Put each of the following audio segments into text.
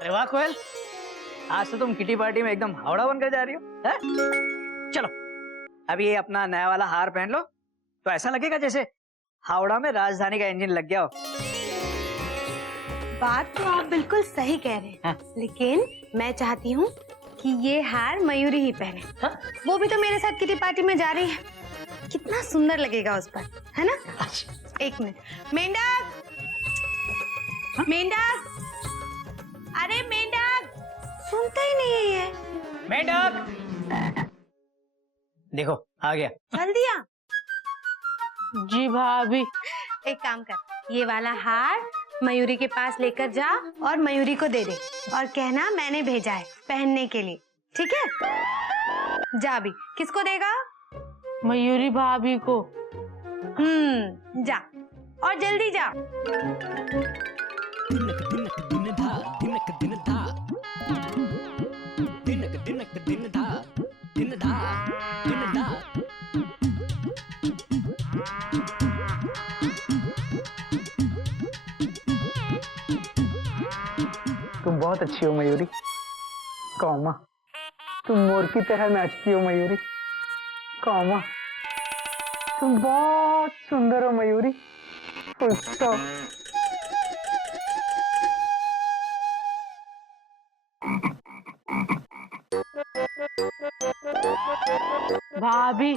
अरे वाह कोयल, आज तो तुम किटी पार्टी में एकदम हावड़ा बनकर जा रही हो है? चलो अब ये अपना नया वाला हार पहन लो तो ऐसा लगेगा जैसे हावड़ा में राजधानी का इंजन लग गया हो। बात तो आप बिल्कुल सही कह रहे हैं, लेकिन मैं चाहती हूँ कि ये हार मयूरी ही पहने। हाँ? वो भी तो मेरे साथ किटी पार्टी में जा रही है, कितना सुंदर लगेगा उस पर, है ना? एक मिनट, मेंढक, मेंढक, अरे मेंढक, सुनता ही नहीं है ये। मेंढक, देखो आ गया। चल दिया। जी भाभी। एक काम कर, ये वाला हार मयूरी के पास लेकर जा और मयूरी को दे दे और कहना मैंने भेजा है पहनने के लिए, ठीक है? जा भी। किसको देगा? मयूरी भाभी को। जा और जल्दी जा। तुम बहुत अच्छी हो मयूरी। कौमा, तुम मोर की तरह नाचती हो मयूरी। कौमा, तुम बहुत सुंदर हो मयूरी। Full stop. भाभी,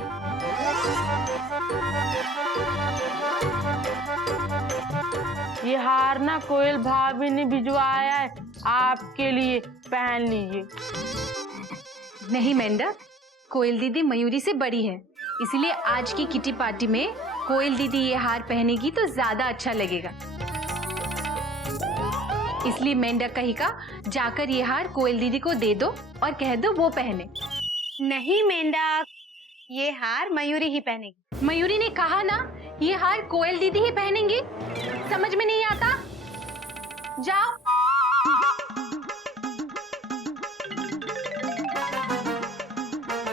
ये हार ना कोयल भाभी ने भिजवाया है आपके लिए, पहन लीजिए। नहीं मेंढक, कोयल दीदी मयूरी से बड़ी है, इसलिए आज की किटी पार्टी में कोयल दीदी ये हार पहनेगी तो ज्यादा अच्छा लगेगा। इसलिए मेंढक कहेगा जाकर ये हार कोयल दीदी को दे दो और कह दो वो पहने। नहीं मेंढक, ये हार मयूरी ही पहनेगी। मयूरी ने कहा ना ये हार कोयल दीदी ही पहनेंगी, समझ में नहीं आता? जाओ।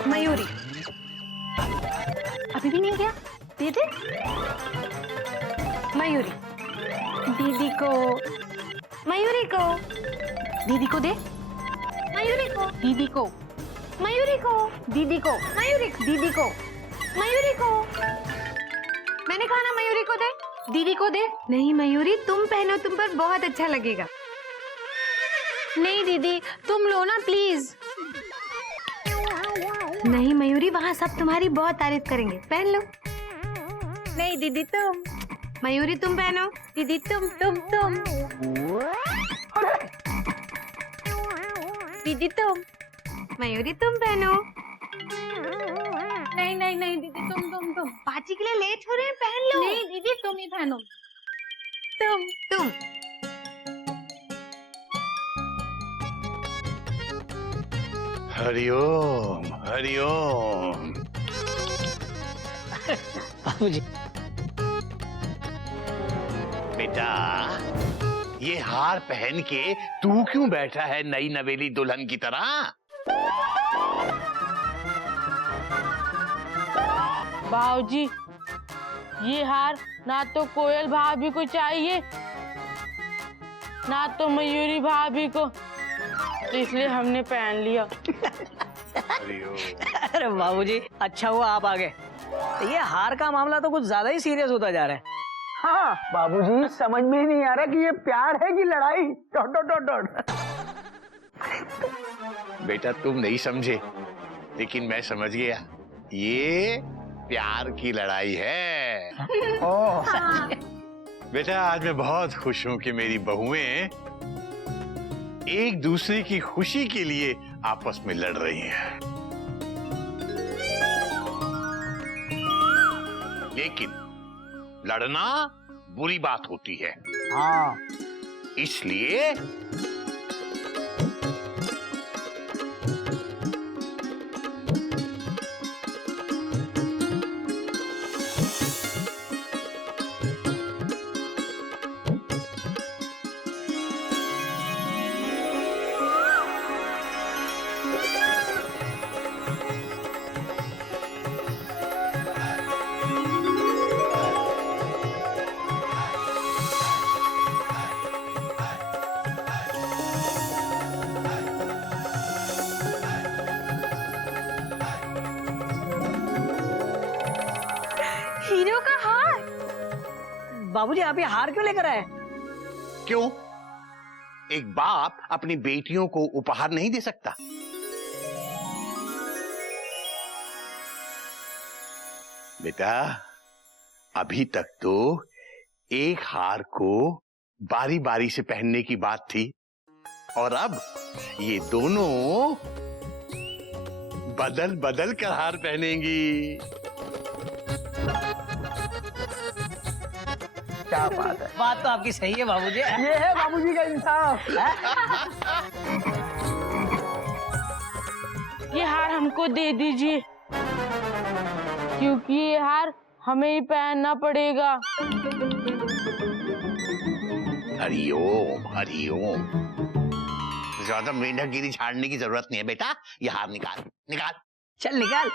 मयूरी अभी भी नहीं गया, दे दे। मयूरी, दीदी को, मयूरी को, दीदी को दे, मयूरी को, दीदी को, मयूरी को, दीदी को, मयूरी, दीदी को, मयूरी को। मैंने कहा ना मयूरी को दे। दीदी को दे। नहीं मयूरी, तुम पहनो, तुम पर बहुत अच्छा लगेगा। नहीं दीदी, तुम लो ना प्लीज। नहीं मयूरी, वहाँ सब तुम्हारी बहुत तारीफ करेंगे, पहन लो। नहीं दीदी तुम। मयूरी तुम पहनो। दीदी तुम। दीदी तुम। मयूरी तुम पहनो। नहीं दीदी तुम। पार्टी के लिए लेट हो रहे हैं, पहन लो। नहीं दीदी तुम ही पहनो। तुम। हरिओम हरिओम। बाबूजी, बेटा, ये हार पहन के तू क्यों बैठा है नई नवेली दुल्हन की तरह? बाबूजी, ये हार ना तो कोयल भाभी को चाहिए ना तो मयूरी भाभी को, तो इसलिए हमने पहन लिया। हरिओम। अरे बाबूजी, अच्छा हुआ आप आ गए। ये हार का मामला तो कुछ ज्यादा ही सीरियस होता जा रहा है। हाँ बाबूजी, समझ में ही नहीं आ रहा कि ये प्यार है कि लड़ाई। Dot dot dot dot. बेटा तुम नहीं समझे, लेकिन मैं समझ गया। ये प्यार की लड़ाई है। ओह, बेटा आज मैं बहुत खुश हूं कि मेरी बहुएं एक दूसरे की खुशी के लिए आपस में लड़ रही हैं। लेकिन लड़ना बुरी बात होती है, हाँ। इसलिए बाबूजी आप ये हार क्यों लेकर आए? क्यों? एक बाप अपनी बेटियों को उपहार नहीं दे सकता? बेटा, अभी तक तो एक हार को बारी बारी से पहनने की बात थी, और अब ये दोनों बदल बदल कर हार पहनेंगी। क्या बात है, बात तो आपकी सही है बाबूजी। ये है बाबूजी का इंसाफ। ये हार हमको दे दीजिए, क्योंकि ये हार हमें ही पहनना पड़ेगा। हरिओम हरिओम। ज्यादा मेंढकगिरी झाड़ने की जरूरत नहीं है बेटा, ये हार निकाल निकाल। चल निकाल।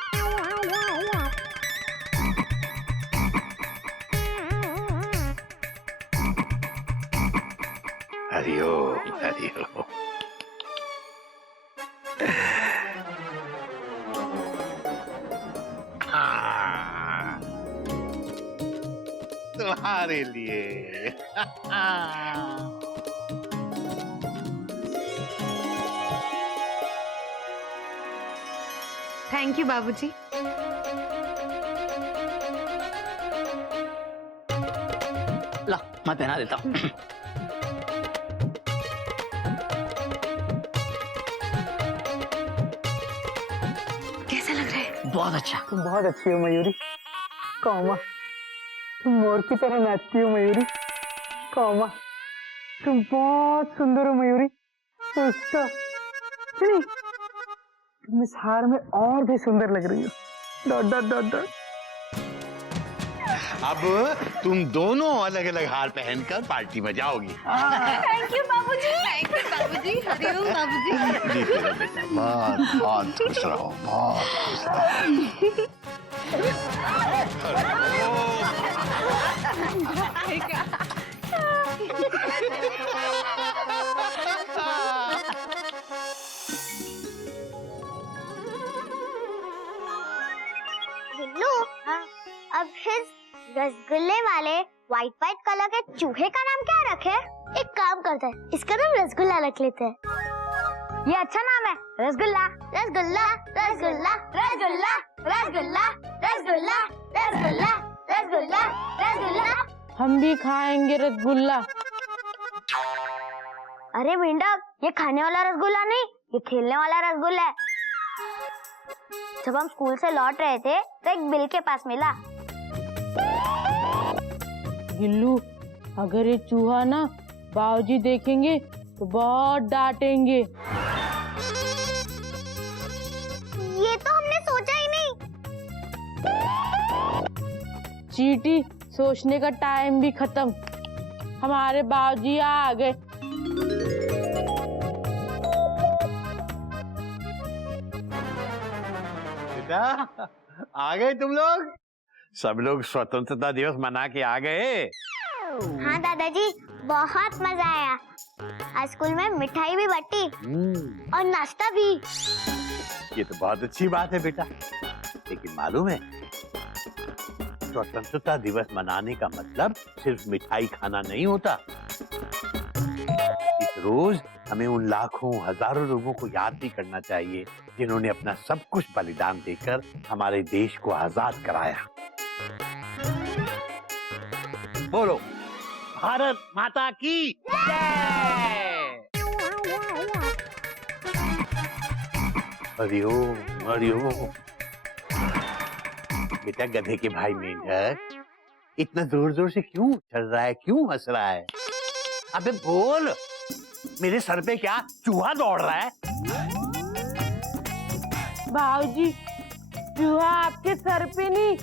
हरिओम हरिओम। हाँ, तुम्हारे लिए। थैंक यू बाबूजी। ला मैं पहना देता हूँ। कैसा लग रहा है? बहुत अच्छा। तुम बहुत अच्छी हो मयूरी। कौमा, तुम मोर की तरह नाचती हो मयूरी। कौमा, तुम बहुत सुंदर हो मयूरी। उसका नहीं, तुम इस हार में और भी सुंदर लग रही हो। Dot dot dot dot. अब तुम दोनों अलग अलग हार पहनकर पार्टी में जाओगी। थैंक यू बाबूजी। थैंक यू बाबूजी। हरिओम बाबूजी। जीते रहो बेटा, बहुत बहुत खुश रहो, बहुत खुश रहो। बिल्लू, अब इस रसगुल्ले वाले व्हाइट व्हाइट कलर के चूहे का नाम क्या रखे? एक काम करते हैं, इसका नाम रसगुल्ला रख लेते हैं। ये अच्छा नाम है, रसगुल्ला रसगुल्ला रसगुल्ला रसगुल्ला रसगुल्ला रसगुल्ला रसगुल्ला रसगुल्ला रसगुल्ला। हम भी खाएंगे रसगुल्ला। अरे मेंढक, ये खाने वाला रसगुल्ला नहीं, ये खेलने वाला रसगुल्ला है। जब हम स्कूल से लौट रहे थे तो एक बिल के पास मिला। गिल्लू, अगर ये चूहा ना बाबूजी देखेंगे तो बहुत डांटेंगे। ये तो हमने सोचा ही नहीं। चीटी, सोचने का टाइम भी खत्म। हमारे बाबूजी आ गए। बेटा, आ गए तुम लोग? सब लोग स्वतंत्रता दिवस मना के आ गए। हाँ दादाजी, बहुत मजा आया। आज स्कूल में मिठाई भी बटी और नाश्ता भी। ये तो बहुत अच्छी बात है बेटा, लेकिन मालूम है स्वतंत्रता दिवस मनाने का मतलब सिर्फ मिठाई खाना नहीं होता। इस रोज हमें उन लाखों हजारों लोगों को याद भी करना चाहिए जिन्होंने अपना सब कुछ बलिदान देकर हमारे देश को आजाद कराया। बोलो, भारत माता की जय। हरिओम हरिओम। बेटा गधे के भाई मेंढक, इतना जोर जोर से क्यों चल रहा है, क्यों हंस रहा है? अबे बोल, मेरे सर पे क्या चूहा दौड़ रहा है? बाबूजी, चूहा आपके सर पे नहीं,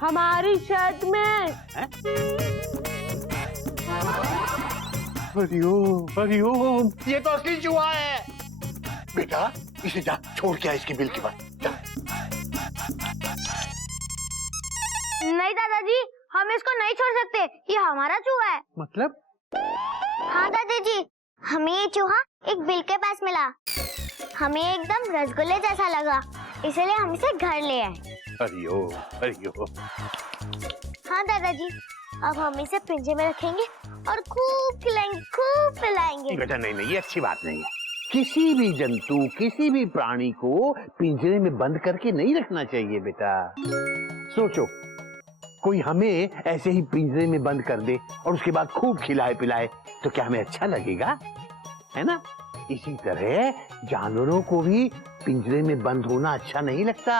हमारी शर्ट में है। हरिओम हरिओम, ये तो असली चूहा है। बेटा इसे जा छोड़ के आ इसके बिल के पास जा। नहीं दादाजी, हम इसको नहीं छोड़ सकते, ये हमारा चूहा है। मतलब? हाँ दादाजी, हमें ये चूहा एक बिल के पास मिला। हमें एकदम रसगुल्ले जैसा लगा, इसलिए हम इसे घर ले आए। हरिओम हरिओम। हाँ दादाजी, अब हम इसे पिंजरे में रखेंगे और खूब खिलाएंगे, खूब पिलाएंगे। बेटा नहीं नहीं, ये अच्छी बात नहीं है। किसी भी जंतु, किसी भी प्राणी को पिंजरे में बंद करके नहीं रखना चाहिए बेटा। सोचो, कोई हमें ऐसे ही पिंजरे में बंद कर दे और उसके बाद खूब खिलाए पिलाए, तो क्या हमें अच्छा लगेगा? है ना? इसी तरह जानवरों को भी पिंजरे में बंद होना अच्छा नहीं लगता।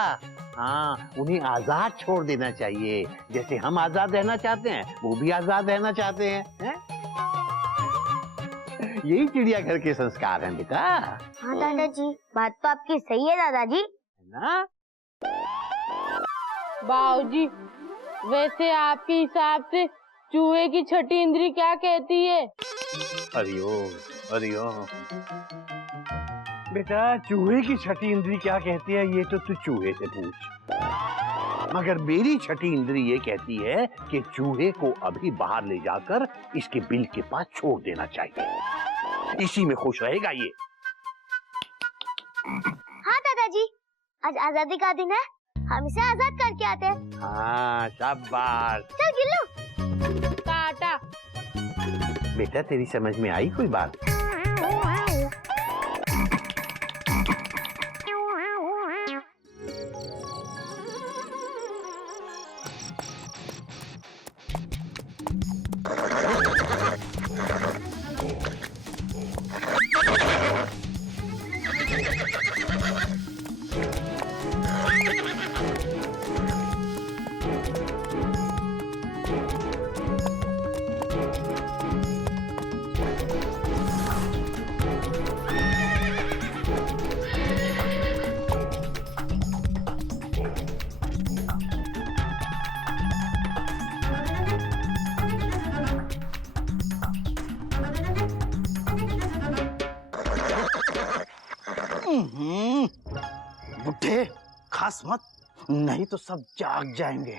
हाँ, उन्हें आजाद छोड़ देना चाहिए। जैसे हम आजाद रहना चाहते हैं, वो भी आजाद रहना चाहते हैं, है? यही चिड़ियाघर के संस्कार हैं बेटा। हाँ दादाजी, बात तो आपकी सही है दादाजी। है ना? बाबूजी, वैसे आपके हिसाब से चूहे की छठी इंद्री क्या कहती है? हरिओम हरिओम। बेटा, चूहे की छठी इंद्री क्या कहती है ये तो तू चूहे से पूछ। मगर मेरी छठी इंद्री ये कहती है कि चूहे को अभी बाहर ले जाकर इसके बिल के पास छोड़ देना चाहिए। इसी में खुश रहेगा ये। हाँ दादाजी, आज आजादी का दिन है, हम इसे आजाद करके आते हैं। हाँ, शाबाश। चल गिल्लू। टाटा। बेटा, तेरी समझ में आई कोई बात? बुढ़े, खास मत, नहीं तो सब जाग जाएंगे।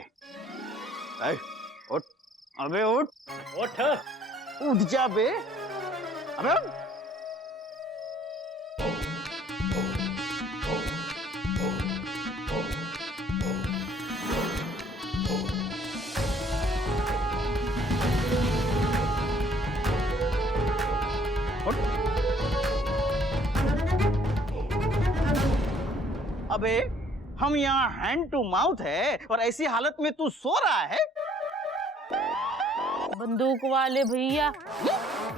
उठ, अबे उठ, उठ, उठ जा बे, अबे उठ। अबे हम यहाँ हैंड टू माउथ है और ऐसी हालत में तू सो रहा है? बंदूक वाले भैया,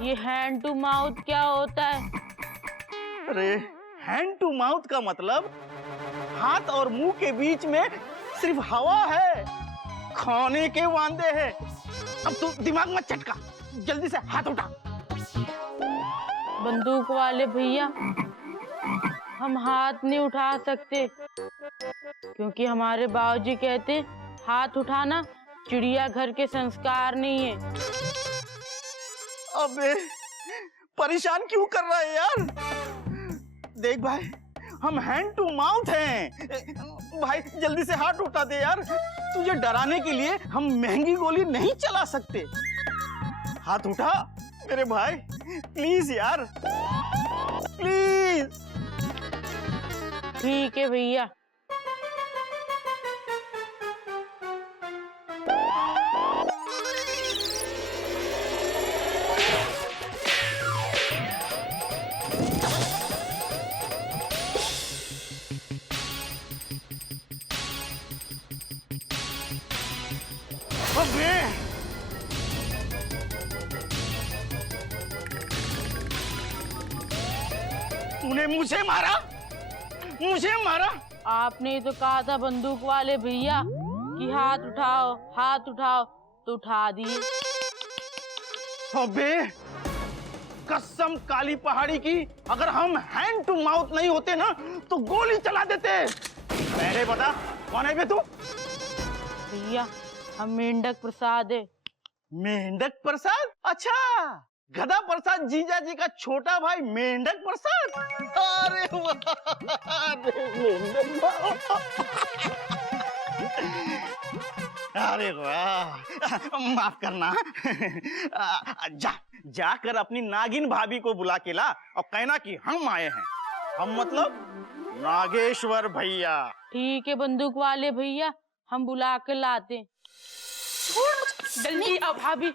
ये हैंड टू माउथ क्या होता है? अरे हैंड टू माउथ का मतलब हाथ और मुंह के बीच में सिर्फ हवा है, खाने के वांदे हैं। अब तू दिमाग मत चटका, जल्दी से हाथ उठा। बंदूक वाले भैया, हम हाथ नहीं उठा सकते क्योंकि हमारे बाबूजी कहते हाथ उठाना चिड़ियाघर के संस्कार नहीं है। अबे परेशान क्यों कर रहा है यार? देख भाई, हम हैंड टू माउथ हैं। भाई जल्दी से हाथ उठा दे यार, तुझे डराने के लिए हम महंगी गोली नहीं चला सकते। हाथ उठा मेरे भाई, प्लीज यार, प्लीज। ठीक है भैया। अबे तूने मुझे मारा, मुझे मारा। आपने तो कहा था बंदूक वाले भैया कि हाथ उठाओ, हाथ उठाओ, तो उठा दिए। अबे कसम काली पहाड़ी की, अगर हम हैंड टू माउथ नहीं होते ना तो गोली चला देते। पहले बता कौन है बे तू? भैया, हम मेंढक प्रसाद है। मेंढक प्रसाद? अच्छा, गधा प्रसाद जीजा जी का छोटा भाई मेंढक प्रसाद। अरे वाह, अरे मेंढक, अरे वाह, माफ करना। जा जाकर अपनी नागिन भाभी को बुला के ला और कहना कि हम आए हैं। हम मतलब नागेश्वर भैया। ठीक है बंदूक वाले भैया, हम बुला के लाते। छोड़ मुझे, जल्दी आओ भाभी।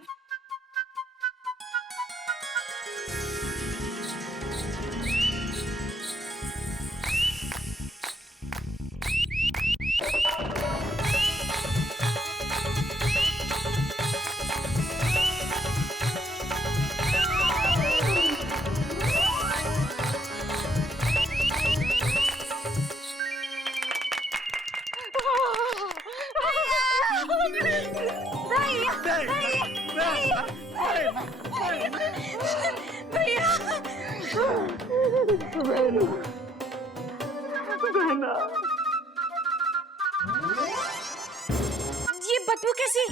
ये बदबू कैसी?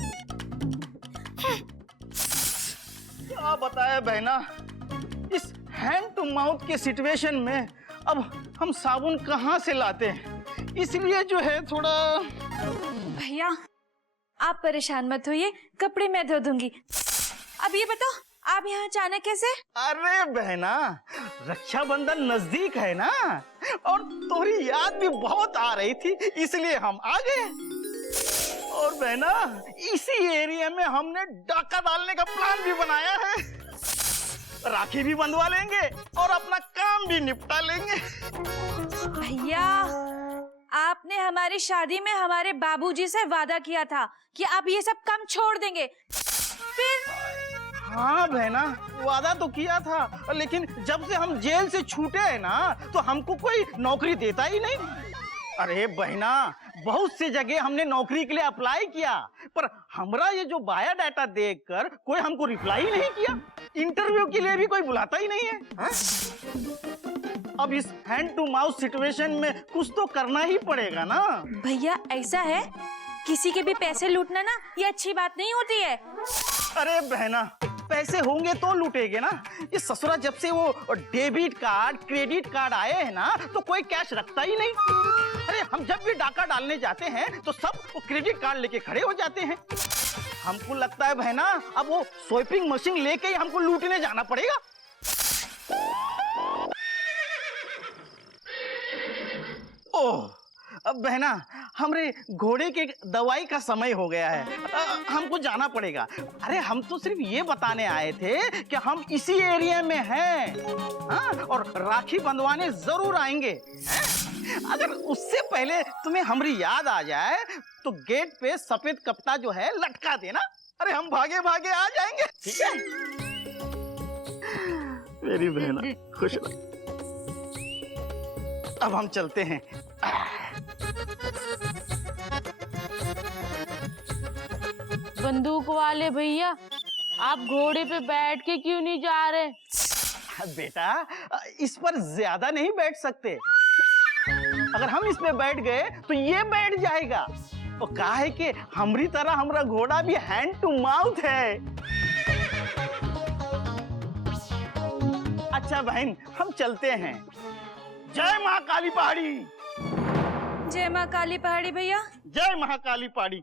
क्या बताए बहना, इस हैंड टू माउथ के सिचुएशन में अब हम साबुन कहाँ से लाते हैं, इसलिए जो है थोड़ा। भैया आप परेशान मत होइए, कपड़े मैं धो दूंगी। अब ये बताओ आप यहाँ अचानक कैसे? अरे बहना, रक्षाबंधन नजदीक है ना, और तुम्हारी याद भी बहुत आ रही थी, इसलिए हम आ गए। और बहना, इसी एरिया में हमने डाका डालने का प्लान भी बनाया है। राखी भी बंधवा लेंगे और अपना काम भी निपटा लेंगे। भैया आपने हमारी शादी में हमारे बाबूजी से वादा किया था कि आप ये सब काम छोड़ देंगे, फिर? हाँ बहना, वादा तो किया था, लेकिन जब से हम जेल से छूटे हैं ना, तो हमको कोई नौकरी देता ही नहीं। अरे बहना, बहुत सी जगह हमने नौकरी के लिए अप्लाई किया, पर हमरा ये जो बायोडाटा देखकर कोई हमको रिप्लाई नहीं किया। इंटरव्यू के लिए भी कोई बुलाता ही नहीं है, हाँ? अब इस हैंड टू माउथ सिचुएशन में कुछ तो करना ही पड़ेगा ना। भैया ऐसा है, किसी के भी पैसे लूटना ना ये अच्छी बात नहीं होती है। अरे बहना, पैसे होंगे तो लूटेगे ना। ये ससुरा जब से वो डेबिट कार्ड क्रेडिट कार्ड आए हैं ना, तो कोई कैश रखता ही नहीं। अरे हम जब भी डाका डालने जाते हैं तो सब वो क्रेडिट कार्ड लेके खड़े हो जाते हैं। हमको लगता है बहना, अब वो स्वाइपिंग मशीन लेके ही हमको लूटने जाना पड़ेगा। ओह, अब बहना, हमरे घोड़े के दवाई का समय हो गया है, हमको जाना पड़ेगा। अरे हम तो सिर्फ ये बताने आए थे कि हम इसी एरिया में हैं, हाँ? और राखी बंधवाने जरूर आएंगे, हैं? अगर उससे पहले तुम्हें हमारी याद आ जाए तो गेट पे सफेद कप्ता जो है लटका देना। अरे हम भागे भागे आ जाएंगे, ठीक है? मेरी बहना खुश रहो। अब हम चलते हैं। बंदूक वाले भैया, आप घोड़े पे बैठ के क्यों नहीं जा रहे? बेटा, इस पर ज्यादा नहीं बैठ सकते। अगर हम इस पे बैठ गए तो ये बैठ जाएगा। तो कहा है कि हमारी तरह हमारा घोड़ा भी हैंड टू माउथ है। अच्छा बहन, हम चलते हैं। जय महाकाली पहाड़ी। जय माँ काली पहाड़ी भैया। जय महाकाली पहाड़ी।